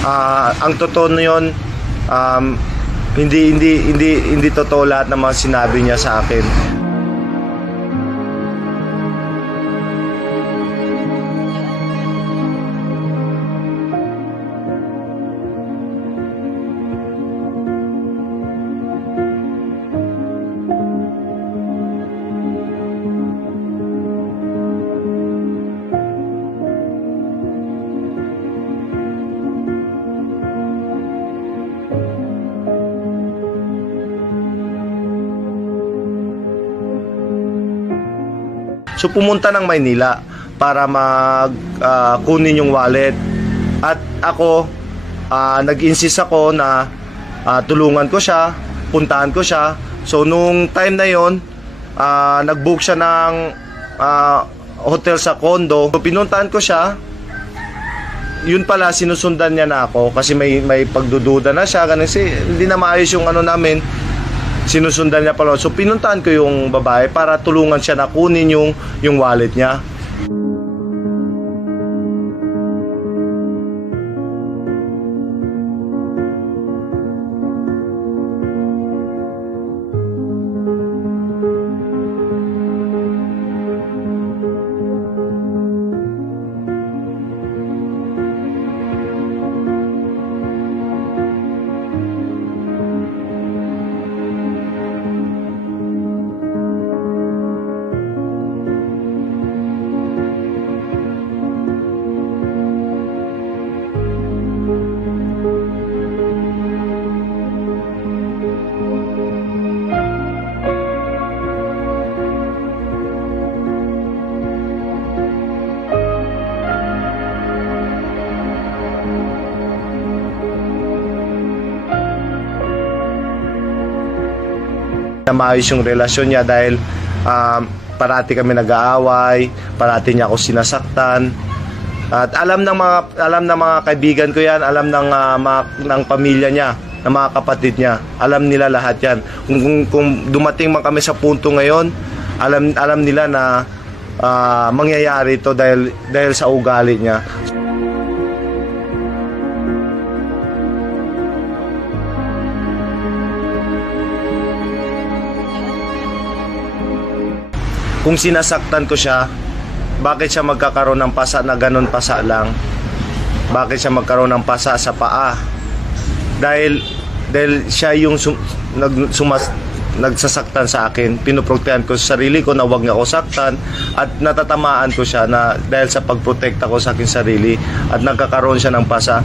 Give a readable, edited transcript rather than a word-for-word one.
Ang totoo yun, hindi totoo lahat ng mga sinabi niya sa akin. So pumunta ng Maynila para kunin yung wallet. At ako, nag-insist ako na tulungan ko siya, puntahan ko siya. So nung time na yon, nag-book siya ng hotel sa condo. So pinuntahan ko siya. Yun pala, sinusundan niya na ako kasi may pagdududa na siya. Kasi hindi na maayos yung namin. Sinusundan niya pala. So pinuntahan ko yung babae para tulungan siya na kunin yung wallet niya. Na maayos yung relasyon niya dahil parati kami nag-aaway, parati niya ako sinasaktan. At alam ng mga kaibigan ko yan, alam ng pamilya niya, ng mga kapatid niya. Alam nila lahat yan. Kung dumating man kami sa punto ngayon, alam nila na mangyayari ito dahil sa ugali niya. Kung sinasaktan ko siya, bakit siya magkakaroon ng pasa na ganun pasa lang? Bakit siya magkaroon ng pasa sa paa? Dahil siya yung nagsasaktan sa akin. Pinoprotektahan ko sa sarili ko na huwag niya ako saktan at natatamaan ko siya na dahil sa pagprotekta ko sa akin sarili at nagkakaroon siya ng pasa.